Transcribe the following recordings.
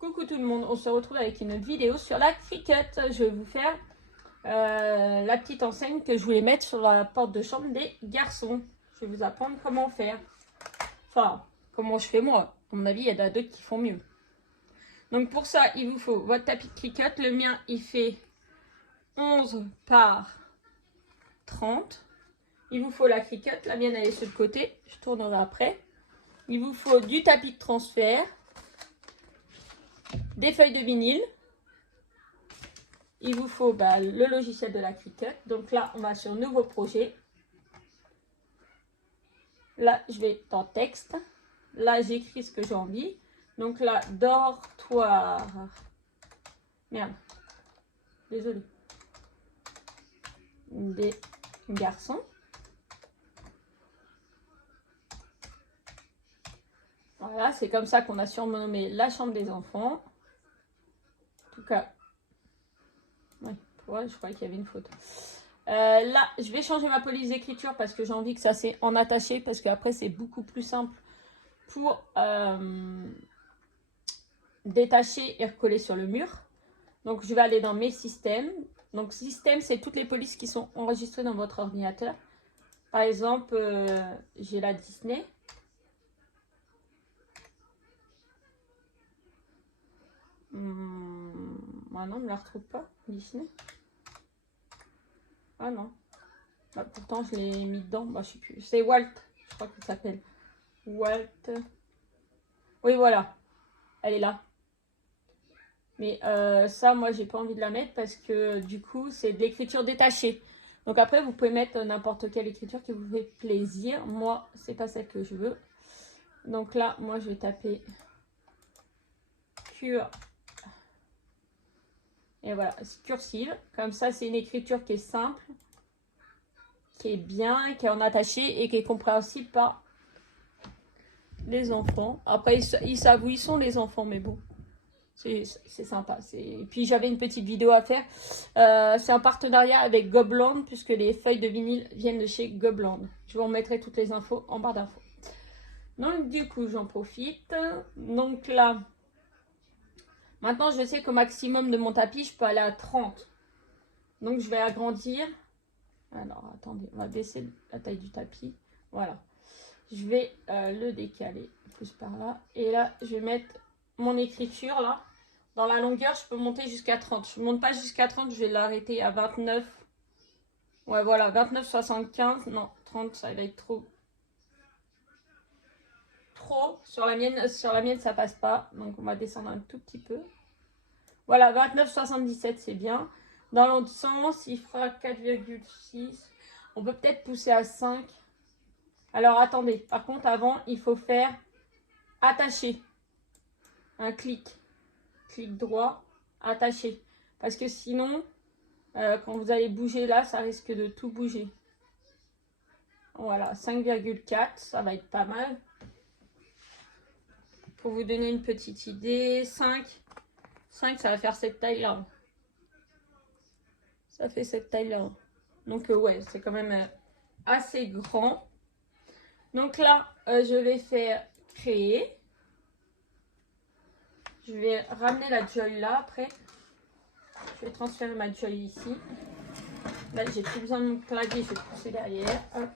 Coucou tout le monde, on se retrouve avec une autre vidéo sur la Cricut. Je vais vous faire la petite enseigne que je voulais mettre sur la porte de chambre des garçons. Je vais vous apprendre comment faire. Enfin, comment je fais moi. À mon avis, il y en a d'autres qui font mieux. Donc pour ça, il vous faut votre tapis de Cricut. Le mien, il fait 11 par 30. Il vous faut la Cricut. La mienne, elle est sur le côté. Je tournerai après. Il vous faut du tapis de transfert. Des feuilles de vinyle. Il vous faut le logiciel de la Cricut. Donc là, on va sur nouveau projet. Là, je vais dans texte. Là, j'écris ce que j'ai envie. Donc là, dortoir. Merde. Désolée. Des garçons. Voilà, c'est comme ça qu'on a surnommé la chambre des enfants. En tout cas, ouais, je croyais qu'il y avait une faute. Là, je vais changer ma police d'écriture parce que j'ai envie que ça c'est en attaché, parce qu'après c'est beaucoup plus simple pour détacher et recoller sur le mur. Donc je vais aller dans mes systèmes. Donc système, c'est toutes les polices qui sont enregistrées dans votre ordinateur. Par exemple, j'ai la Disney. Ah non, on ne la retrouve pas, Disney. Ah non. Bah, pourtant, je l'ai mis dedans. Bah, je sais plus. C'est Walt, je crois qu'il s'appelle. Walt. Oui, voilà. Elle est là. Mais ça, moi, j'ai pas envie de la mettre parce que du coup, c'est de l'écriture détachée. Donc après, vous pouvez mettre n'importe quelle écriture qui vous fait plaisir. Moi, c'est pas celle que je veux. Donc là, moi, je vais taper cure. Et voilà, cursive. Comme ça, c'est une écriture qui est simple, qui est bien, qui est en attaché et qui est compréhensible par les enfants. Après, ils savent où ils sont, les enfants, mais bon, c'est sympa. Et puis, j'avais une petite vidéo à faire. C'est un partenariat avec Gobland, puisque les feuilles de vinyle viennent de chez Gobland. Je vous remettrai toutes les infos en barre d'infos. Donc, du coup, j'en profite. Donc là... Maintenant, je sais qu'au maximum de mon tapis, je peux aller à 30. Donc, je vais agrandir. Alors, attendez, on va baisser la taille du tapis. Voilà. Je vais le décaler plus par là. Et là, je vais mettre mon écriture, là. Dans la longueur, je peux monter jusqu'à 30. Je ne monte pas jusqu'à 30, je vais l'arrêter à 29. Ouais, voilà, 29,75. Non, 30, ça va être trop. Sur la mienne, ça passe pas. Donc, on va descendre un tout petit peu. Voilà, 29,77, c'est bien. Dans l'autre sens, il fera 4,6. On peut peut-être pousser à 5. Alors, attendez. Par contre, avant, il faut faire attacher. Un clic. Clic droit, attacher. Parce que sinon, quand vous allez bouger là, ça risque de tout bouger. Voilà, 5,4, ça va être pas mal. Pour vous donner une petite idée, 5, ça va faire cette taille-là. Ça fait cette taille-là. Donc, ouais, c'est quand même assez grand. Donc là, je vais faire créer. Je vais ramener la jolle là après. Je vais transférer ma jolle ici. Là, j'ai plus besoin de mon clavier, je vais pousser derrière. Hop.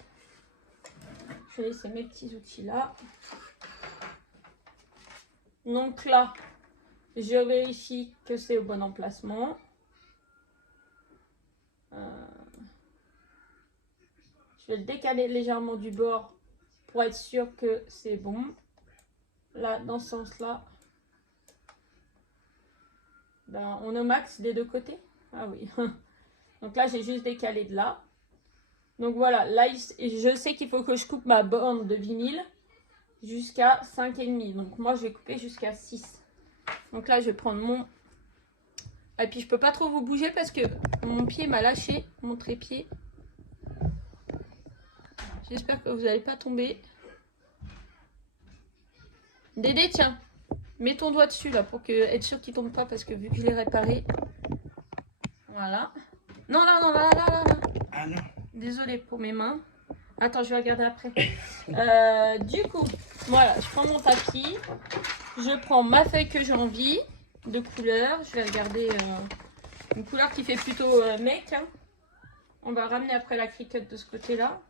Je vais laisser mes petits outils là. Donc là, je vérifie que c'est au bon emplacement. Je vais le décaler légèrement du bord pour être sûr que c'est bon. Là, dans ce sens-là, on est au max des deux côtés. Ah oui. Donc là, j'ai juste décalé de là. Donc voilà, là, je sais qu'il faut que je coupe ma borne de vinyle jusqu'à 5,5. Donc moi, je vais couper jusqu'à 6. Donc là, je vais prendre mon... Et puis, je peux pas trop vous bouger parce que mon pied m'a lâché, mon trépied. J'espère que vous n'allez pas tomber. Dédé, tiens, mets ton doigt dessus là pour être sûr qu'il tombe pas parce que vu que je l'ai réparé. Voilà. Non, là, non, là. Ah non. Désolée pour mes mains. Attends, je vais regarder après. Du coup, voilà, je prends mon tapis. Je prends ma feuille que j'ai envie. de couleurs. Je vais regarder une couleur qui fait plutôt make. Hein. On va ramener après la Cricut de ce côté-là.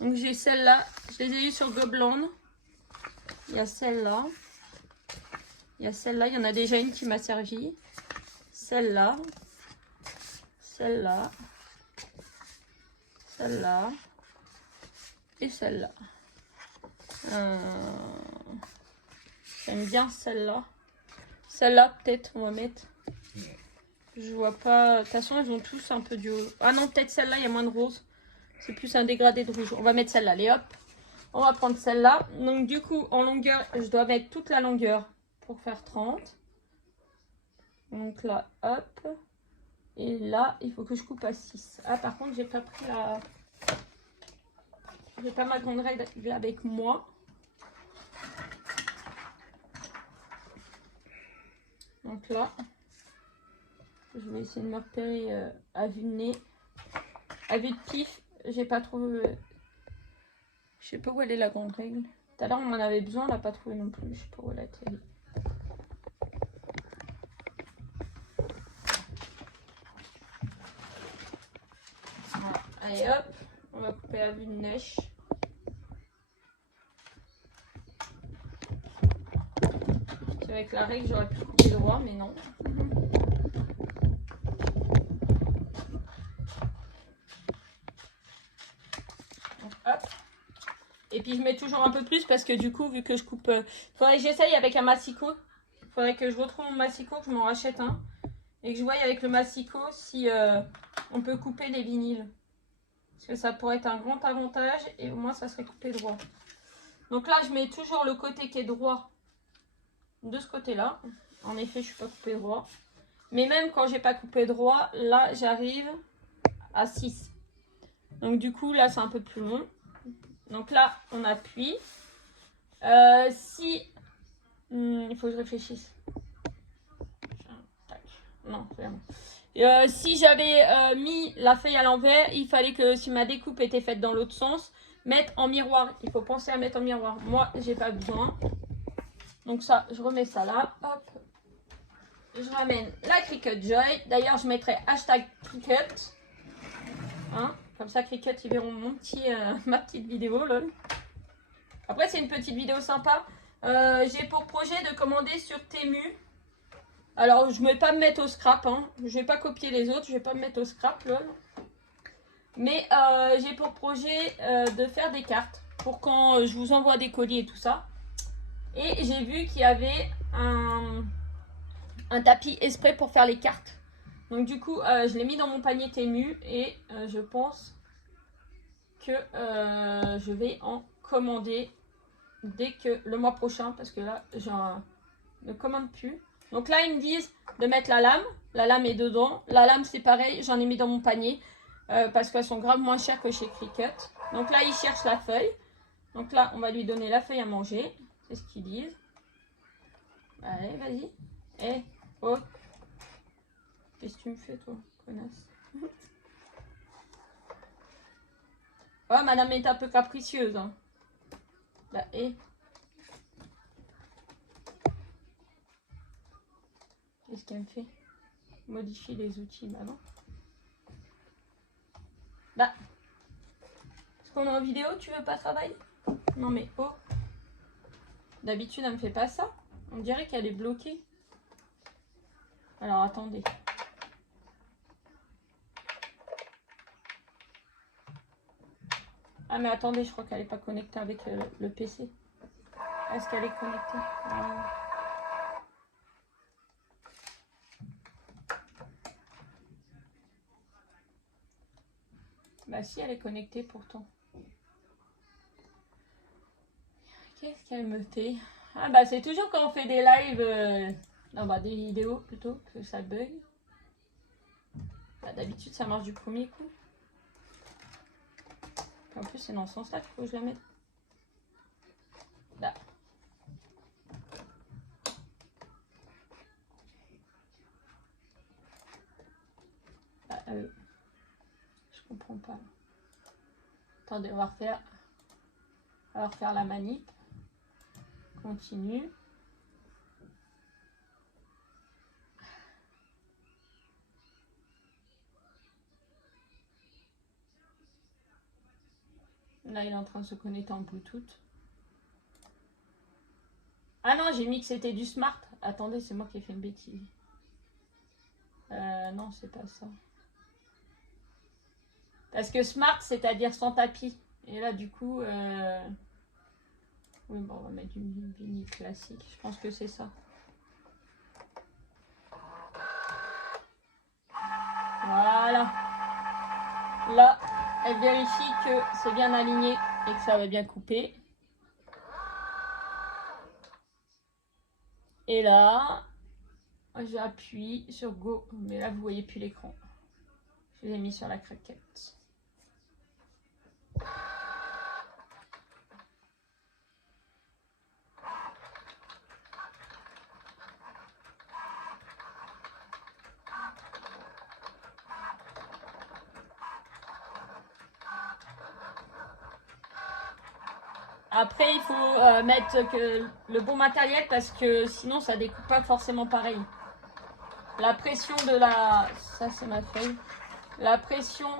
Donc j'ai celle-là. Je les ai eues sur Gobland. Il y a celle-là. Il y a celle-là. Il y en a déjà une qui m'a servi. Celle-là. Celle-là. Celle-là. Et celle-là. J'aime bien celle-là. Celle-là, peut-être, on va mettre. Je vois pas. De toute façon, ils ont tous un peu du... Ah non, peut-être celle-là, il y a moins de rose. C'est plus un dégradé de rouge. On va mettre celle-là. Allez, hop. On va prendre celle-là. Donc, du coup, en longueur, je dois mettre toute la longueur pour faire 30. Donc là, hop. Et là, il faut que je coupe à 6. Ah, par contre, j'ai pas pris la... J'ai pas ma grande règle avec moi. Donc là, je vais essayer de me repérer à vue de nez. À vue de pif, j'ai pas trouvé... Je sais pas où elle est la grande règle. Tout à l'heure, on en avait besoin, on l'a pas trouvé non plus. Je sais pas où elle a été. Voilà. Allez hop, on va couper à vue de neige. Avec la règle, j'aurais pu couper droit, mais non. Donc, hop. Et puis je mets toujours un peu plus parce que du coup, vu que je coupe... faudrait que j'essaye avec un massicot. Il faudrait que je retrouve mon massicot, que je m'en rachète un. Et que je voie avec le massicot si on peut couper les vinyles. Parce que ça pourrait être un grand avantage et au moins ça serait coupé droit. Donc là, je mets toujours le côté qui est droit de ce côté-là. En effet, je ne suis pas coupé droit. Mais même quand j'ai pas coupé droit, là, j'arrive à 6. Donc du coup, là, c'est un peu plus long. Donc là, on appuie. Il faut que je réfléchisse. Non, c'est bon. Si j'avais mis la feuille à l'envers, il fallait que si ma découpe était faite dans l'autre sens, mettre en miroir. Il faut penser à mettre en miroir. Moi, j'ai pas besoin. Donc ça, je remets ça là. Hop. Je ramène la Cricut Joy. D'ailleurs, je mettrai hashtag Cricut. Hein, comme ça, Cricut, ils verront ma petite vidéo. Lol. Après, c'est une petite vidéo sympa. J'ai pour projet de commander sur Temu. Alors, je ne vais pas me mettre au scrap. Hein. Je ne vais pas copier les autres. Je ne vais pas me mettre au scrap. Lol. Mais j'ai pour projet de faire des cartes. Pour quand je vous envoie des colis et tout ça. Et j'ai vu qu'il y avait un tapis exprès pour faire les cartes. Donc du coup, je l'ai mis dans mon panier Temu et je pense que je vais en commander dès que le mois prochain parce que là, j'en ne commande plus. Donc là, ils me disent de mettre la lame. La lame est dedans. La lame, c'est pareil, j'en ai mis dans mon panier parce qu'elles sont grave moins chères que chez Cricut. Donc là, ils cherchent la feuille. Donc là, on va lui donner la feuille à manger. C'est ce qu'ils disent. Allez, vas-y. Eh, oh. Qu'est-ce que tu me fais, toi, connasse? Oh, madame est un peu capricieuse. Hein. Bah, et. Qu'est-ce qu'elle me fait? Modifier les outils, bah non. Bah. Parce qu'on est en vidéo, tu veux pas travailler? Non, mais oh. D'habitude, elle me fait pas ça. On dirait qu'elle est bloquée. Alors, attendez. Ah mais attendez, je crois qu'elle n'est pas connectée avec le PC. Est-ce qu'elle est connectée? Bah si, elle est connectée pourtant. Qu'est-ce qu'elle me fait? Ah bah c'est toujours quand on fait des lives, non bah des vidéos plutôt, que ça bug. Bah, d'habitude ça marche du premier coup. En plus c'est dans ce sens là qu'il faut que je la mette. Là. Ah, je comprends pas. Attendez, on va refaire la manip. Continue. Là, il est en train de se connecter en Bluetooth. Ah non, j'ai mis que c'était du smart. Attendez, c'est moi qui ai fait une bêtise. Non, c'est pas ça. Parce que smart, c'est-à-dire sans tapis. Et là, du coup... Oui, bon, on va mettre du vinyle classique. Je pense que c'est ça. Voilà. Là, elle vérifie que c'est bien aligné et que ça va bien couper. Et là, j'appuie sur Go. Mais là, vous voyez plus l'écran. Je l'ai mis sur la craquette. Après, il faut mettre le bon matériel parce que sinon, ça découpe pas forcément pareil. La pression de la... Ça, c'est ma feuille. La pression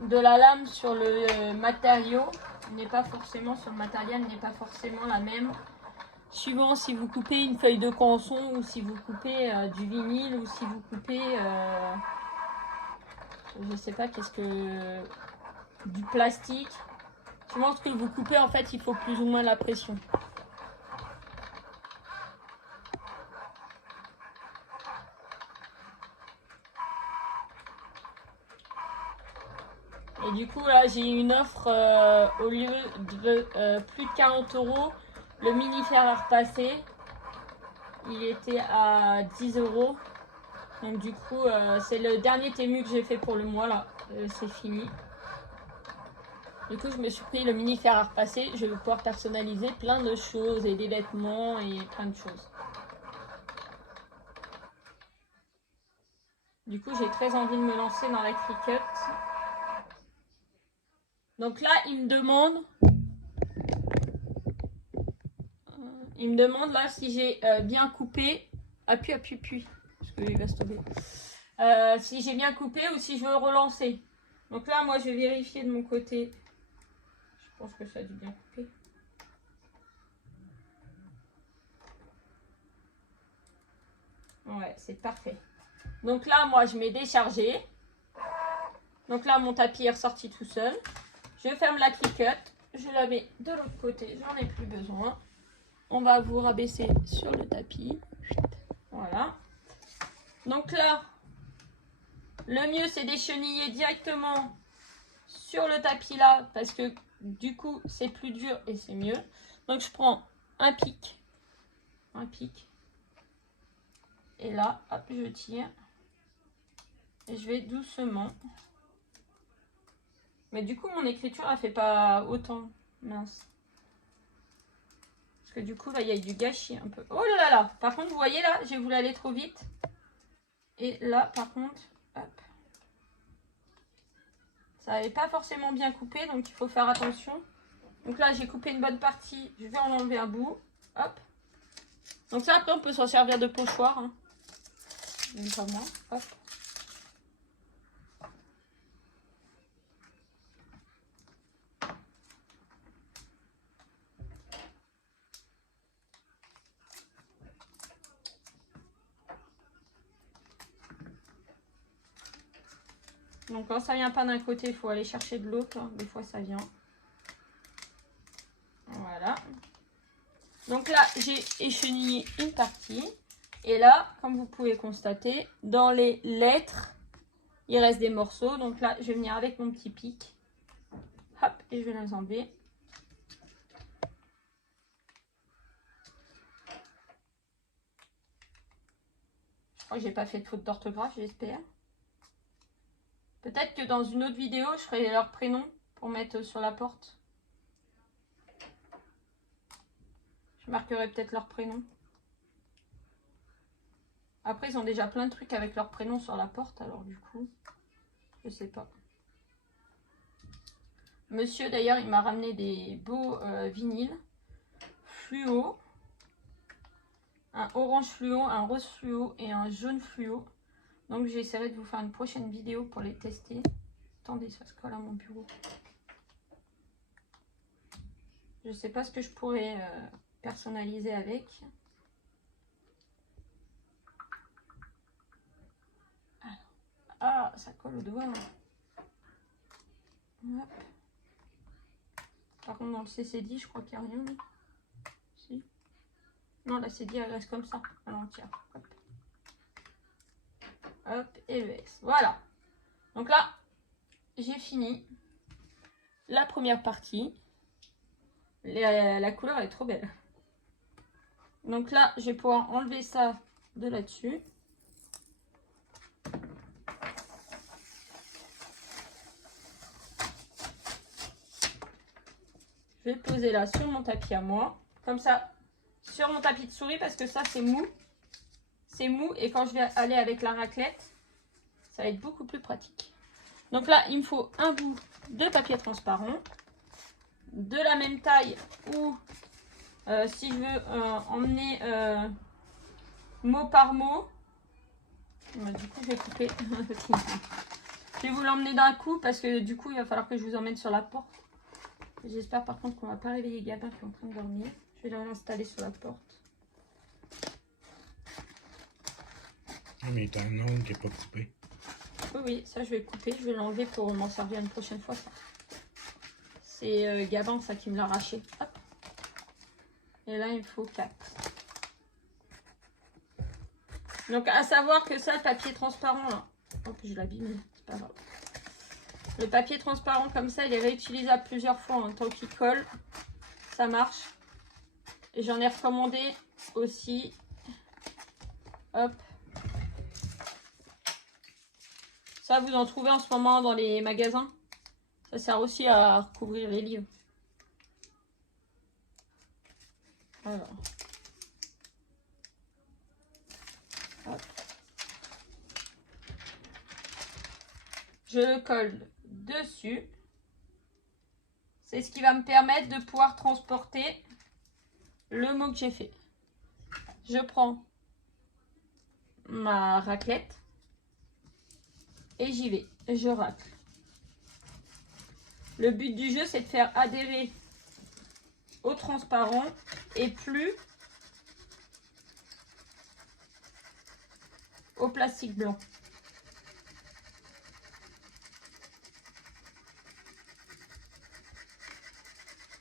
de la lame sur le matériau n'est pas forcément... Sur le matériel n'est pas forcément la même. Suivant si vous coupez une feuille de canson ou si vous coupez du vinyle ou si vous coupez... je sais pas, qu'est-ce que... Du plastique. Suivant ce que vous coupez, en fait, il faut plus ou moins la pression. Et du coup, là, j'ai une offre au lieu de plus de 40 €. Le mini fer à repasser, il était à 10 €. Donc, du coup, c'est le dernier Temu que j'ai fait pour le mois, là. C'est fini. Du coup, je me suis pris le mini fer à repasser. Je vais pouvoir personnaliser plein de choses et des vêtements et plein de choses. Du coup, j'ai très envie de me lancer dans la Cricut. Donc là, il me demande là si j'ai bien coupé. Appuie. Parce que il va se tomber. Si j'ai bien coupé ou si je veux relancer. Donc là, moi, je vais vérifier de mon côté. Je pense que ça a dû bien couper. Ouais, c'est parfait. Donc là, moi, je mets déchargé. Donc là, mon tapis est ressorti tout seul. Je ferme la Cricut. Je la mets de l'autre côté. J'en ai plus besoin. On va vous rabaisser sur le tapis. Voilà. Donc là, le mieux, c'est d'écheniller directement sur le tapis là. Parce que du coup, c'est plus dur et c'est mieux. Donc, je prends un pic. Un pic. Et là, hop, je tire. Et je vais doucement. Mais du coup, mon écriture, elle fait pas autant. Mince. Parce que du coup, là, il y a du gâchis un peu. Oh là là là. Par contre, vous voyez là, j'ai voulu aller trop vite. Et là, par contre, hop. Ça n'avait pas forcément bien coupé, donc il faut faire attention. Donc là, j'ai coupé une bonne partie. Je vais en enlever un bout. Hop. Donc ça, après, on peut s'en servir de pochoir. Hein. Même pas moi. Hop. Donc quand ça vient pas d'un côté, il faut aller chercher de l'autre. Hein. Des fois, ça vient. Voilà. Donc là, j'ai échenillé une partie. Et là, comme vous pouvez constater, dans les lettres, il reste des morceaux. Donc là, je vais venir avec mon petit pic. Hop, et je vais les enlever. Je crois que j'ai pas fait de faute d'orthographe, j'espère. Peut-être que dans une autre vidéo, je ferai leur prénom pour mettre sur la porte. Je marquerai peut-être leur prénom. Après, ils ont déjà plein de trucs avec leur prénom sur la porte, alors du coup, je sais pas. Monsieur, d'ailleurs, il m'a ramené des beaux vinyles fluo. Un orange fluo, un rose fluo et un jaune fluo. Donc, j'essaierai de vous faire une prochaine vidéo pour les tester. Attendez, ça se colle à mon bureau. Je sais pas ce que je pourrais personnaliser avec. Ah, ça colle au doigt. Hop. Par contre, dans le CCD, je crois qu'il n'y a rien. Si. Non, la CD, elle reste comme ça, à l'entière. Hop. Hop, et le S. Voilà. Donc là, j'ai fini la première partie. La couleur est trop belle. Donc là, je vais pouvoir enlever ça de là-dessus. Je vais poser là sur mon tapis à moi. Comme ça, sur mon tapis de souris, parce que ça, c'est mou. C'est mou et quand je vais aller avec la raclette, ça va être beaucoup plus pratique. Donc là, il me faut un bout de papier transparent. De la même taille ou si je veux emmener mot par mot. Du coup, je vais couper. Je vais vous l'emmener d'un coup parce que du coup, il va falloir que je vous emmène sur la porte. J'espère par contre qu'on ne va pas réveiller Gabin qui est en train de dormir. Je vais l'installer sur la porte. Mais t'as un ongle qui n'est pas coupé. Oui, oui, ça je vais couper. Je vais l'enlever pour m'en servir une prochaine fois. C'est Gabin, ça, qui me l'a arraché. Hop. Et là, il me faut 4. Donc, à savoir que ça, le papier transparent, là. Hop, je l'abîme, c'est pas grave. Le papier transparent comme ça, il est réutilisable plusieurs fois en tant qu'il colle. Ça marche. Et j'en ai recommandé aussi. Hop. Ça, vous en trouvez en ce moment dans les magasins. Ça sert aussi à recouvrir les livres. Alors. Hop. Je le colle dessus. C'est ce qui va me permettre de pouvoir transporter le mot que j'ai fait. Je prends ma raclette et j'y vais. Je racle. Le but du jeu, c'est de faire adhérer au transparent et plus au plastique blanc.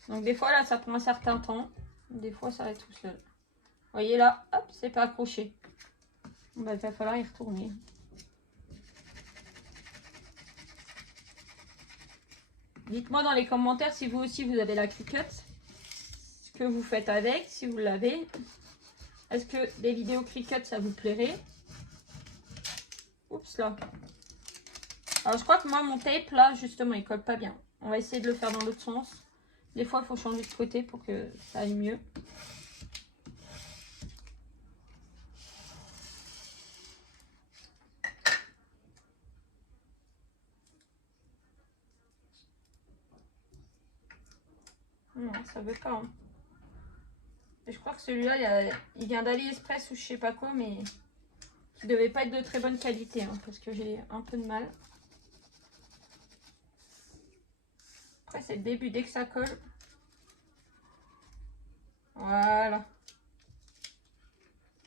Donc des fois là, ça prend un certain temps. Des fois, ça va tout seul. Vous voyez là, hop, c'est pas accroché. Bon, bah, il va falloir y retourner. Dites-moi dans les commentaires si vous aussi vous avez la Cricut. Ce que vous faites avec, si vous l'avez. Est-ce que des vidéos Cricut, ça vous plairait? Oups là. Alors je crois que moi, mon tape là, justement, il colle pas bien. On va essayer de le faire dans l'autre sens. Des fois, il faut changer de côté pour que ça aille mieux. Non, ça veut pas. Hein. Et je crois que celui-là, il vient d'AliExpress ou je sais pas quoi, mais qui devait pas être de très bonne qualité, hein, parce que j'ai un peu de mal. Après, c'est le début, dès que ça colle. Voilà.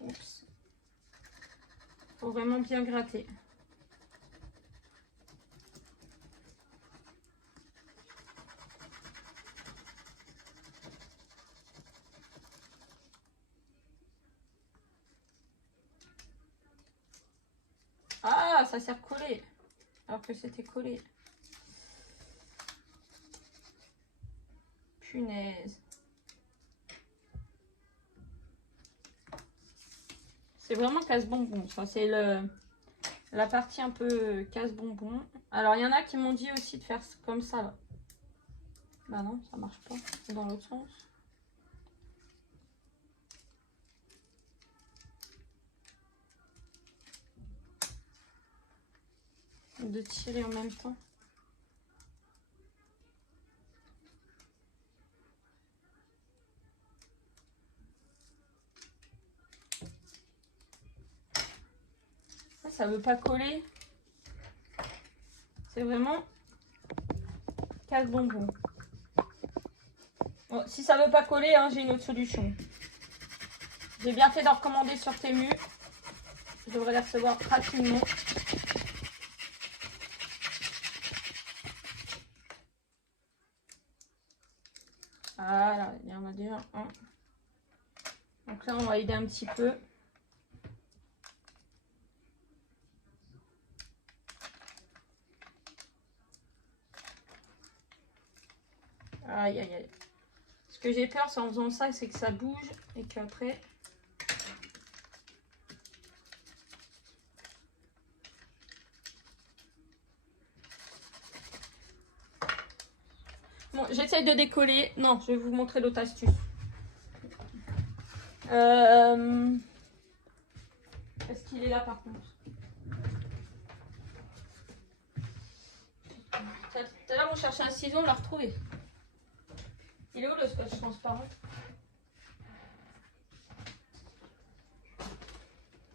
Oups. Faut vraiment bien gratter. Ah, ça s'est recollé. Alors que c'était collé. Punaise. C'est vraiment casse-bonbon. Ça, c'est la partie un peu casse-bonbon. Alors, il y en a qui m'ont dit aussi de faire comme ça, là. Bah non, ça marche pas. C'est dans l'autre sens. De tirer en même temps. Ça veut pas coller. C'est vraiment casse-bonbon. Bon, si ça veut pas coller, hein, j'ai une autre solution. J'ai bien fait de recommander sur Temu. Je devrais les recevoir rapidement. Voilà, on va dire. Hein. Donc là, on va aider un petit peu. Aïe, aïe, aïe. Ce que j'ai peur, c'est en faisant ça, c'est que ça bouge et qu'après... Bon, j'essaie de décoller. Non, je vais vous montrer l'autre astuce. Est-ce qu'il est là par contre? Tout à l'heure, on cherchait un ciseau, on l'a retrouvé. Il est où le scotch transparent?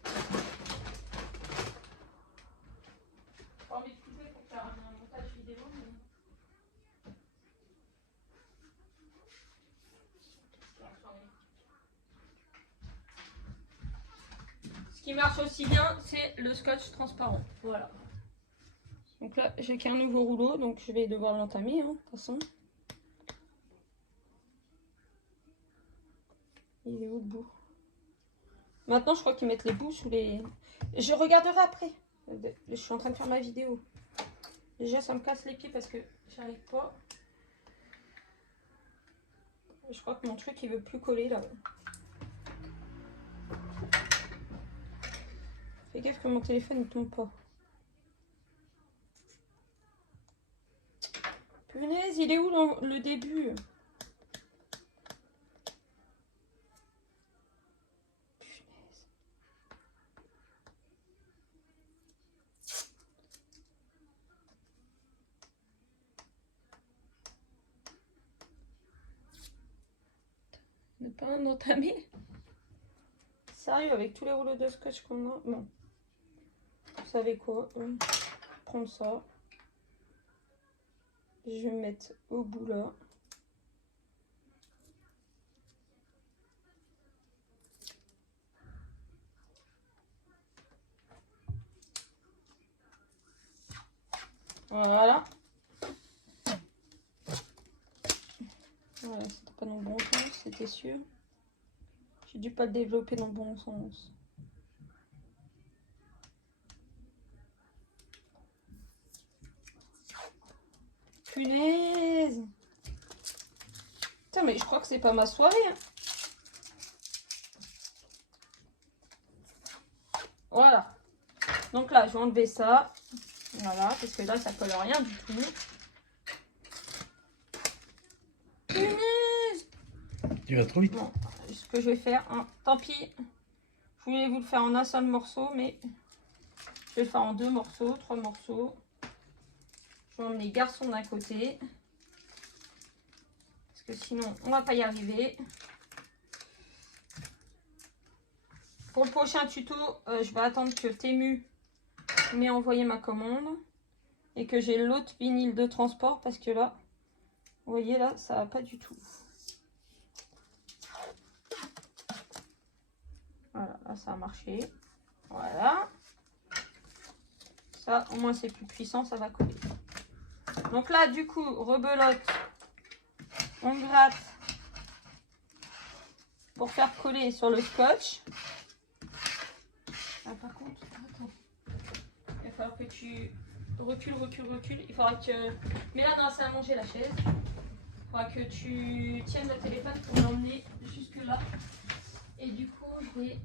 J'ai pas envie de couper pour faire un montage vidéo. Mais... Ce qui marche aussi bien, c'est le scotch transparent. Voilà. Donc là, j'ai qu'un nouveau rouleau, donc je vais devoir l'entamer, hein, de toute façon. Il est où le bout? Maintenant, je crois qu'ils mettent les bouts sous les... Je regarderai après. Je suis en train de faire ma vidéo. Déjà, ça me casse les pieds parce que j'arrive pas. Je crois que mon truc, il veut plus coller là. Fais gaffe que mon téléphone ne tombe pas. Punaise, il est où le début? Punaise. Ne pas en entamer. Sérieux, avec tous les rouleaux de scotch qu'on a. Bon. Vous savez quoi? Prendre ça. Je vais me mettre au bout là. Voilà. Voilà, c'était pas dans le bon sens, c'était sûr. J'ai dû pas le développer dans le bon sens. Punaise! Putain, mais je crois que c'est pas ma soirée. Hein. Voilà. Donc là, je vais enlever ça. Voilà, parce que là, ça colle rien du tout. Punaise! Tu vas trop vite. Bon, ce que je vais faire, hein, tant pis. Je voulais vous le faire en un seul morceau, mais je vais le faire en 2 morceaux, 3 morceaux. Je vais emmener garçon d'un côté. Parce que sinon, on va pas y arriver. Pour le prochain tuto, je vais attendre que Temu m'ait envoyé ma commande. Et que j'ai l'autre vinyle de transport. Parce que là, vous voyez là, ça va pas du tout. Voilà, là ça a marché. Voilà. Ça, au moins c'est plus puissant, ça va coller. Donc là, du coup, rebelote. On gratte pour faire coller sur le scotch. Ah, par contre, attends. Il va falloir que tu recules. Il faudra que... Mais là, non, c'est à manger la chaise. Il faudra que tu tiennes le téléphone pour l'emmener jusque là. Et du coup, je vais...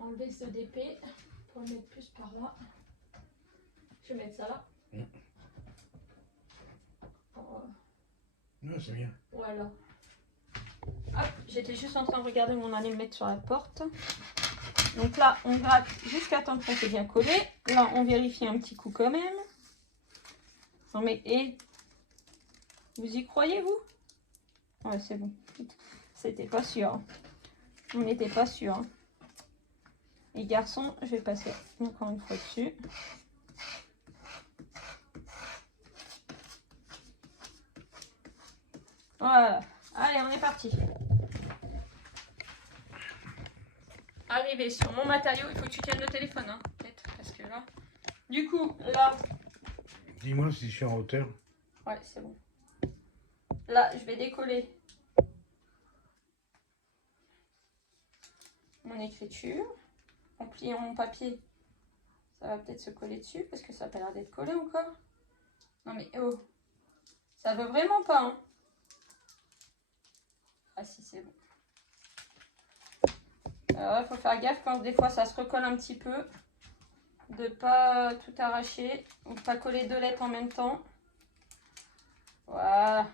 enlever ce DP pour le mettre plus par là. Je vais mettre ça là. Non, c'est bien. Voilà. Hop, j'étais juste en train de regarder où on allait le mettre sur la porte. Donc là, on gratte jusqu'à temps que ça soit bien collé. Là, on vérifie un petit coup quand même. Non mais, et vous y croyez, vous? Ouais, c'est bon. C'était pas sûr. On n'était pas sûr. Hein. Les garçons, je vais passer encore une fois dessus. Voilà. Allez, on est parti. Arrivé sur mon matériau, il faut que tu tiennes le téléphone, hein, peut-être, parce que là... Du coup, là... Dis-moi si je suis en hauteur. Ouais, c'est bon. Là, je vais décoller mon écriture. En pliant mon papier, ça va peut-être se coller dessus, parce que ça a pas l'air d'être collé encore. Non mais, oh, ça veut vraiment pas, hein. Ah si, c'est bon. Alors, il faut faire gaffe quand des fois ça se recolle un petit peu, de pas tout arracher ou de pas coller deux lettres en même temps. Voilà.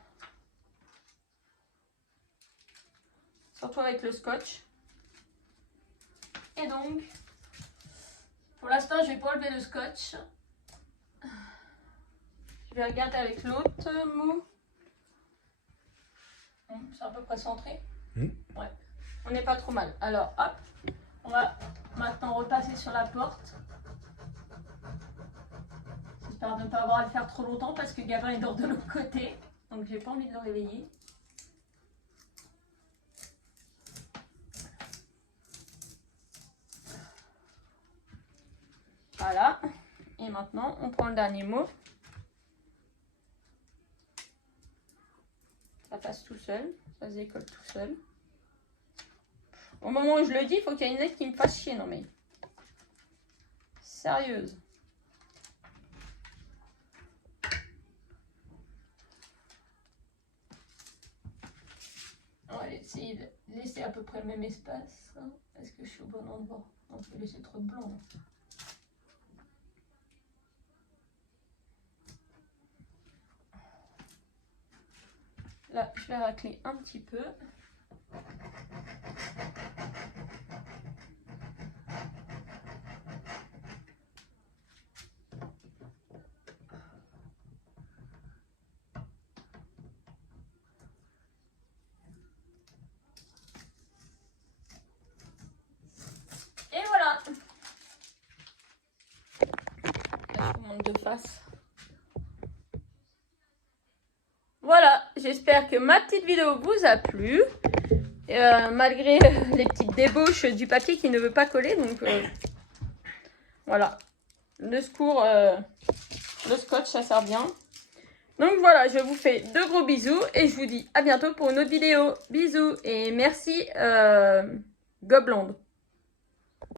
Surtout avec le scotch. Et donc, pour l'instant, je vais pas enlever le scotch. Je vais regarder avec l'autre mot. Bon, c'est à peu près centré. Ouais. On n'est pas trop mal. Alors, hop, on va maintenant repasser sur la porte. J'espère ne pas avoir à le faire trop longtemps parce que Gavin est dort de l'autre côté. Donc, j'ai pas envie de le réveiller. Voilà. Et maintenant, on prend le dernier mot. Ça passe tout seul. Ça se décolle tout seul. Au moment où je le dis, il faut qu'il y ait une lettre qui me fasse chier. Non mais... Sérieuse. On va essayer de laisser à peu près le même espace. Est-ce que je suis au bon endroit? Non, je vais laisser trop de blanc. Là. Là, je vais racler un petit peu. Et voilà. Je vous montre de face. Voilà, j'espère que ma petite vidéo vous a plu. Malgré les petites débauches du papier qui ne veut pas coller. Donc voilà. Le secours, le scotch, ça sert bien. Donc voilà, je vous fais de gros bisous. Et je vous dis à bientôt pour une autre vidéo. Bisous et merci Gobland.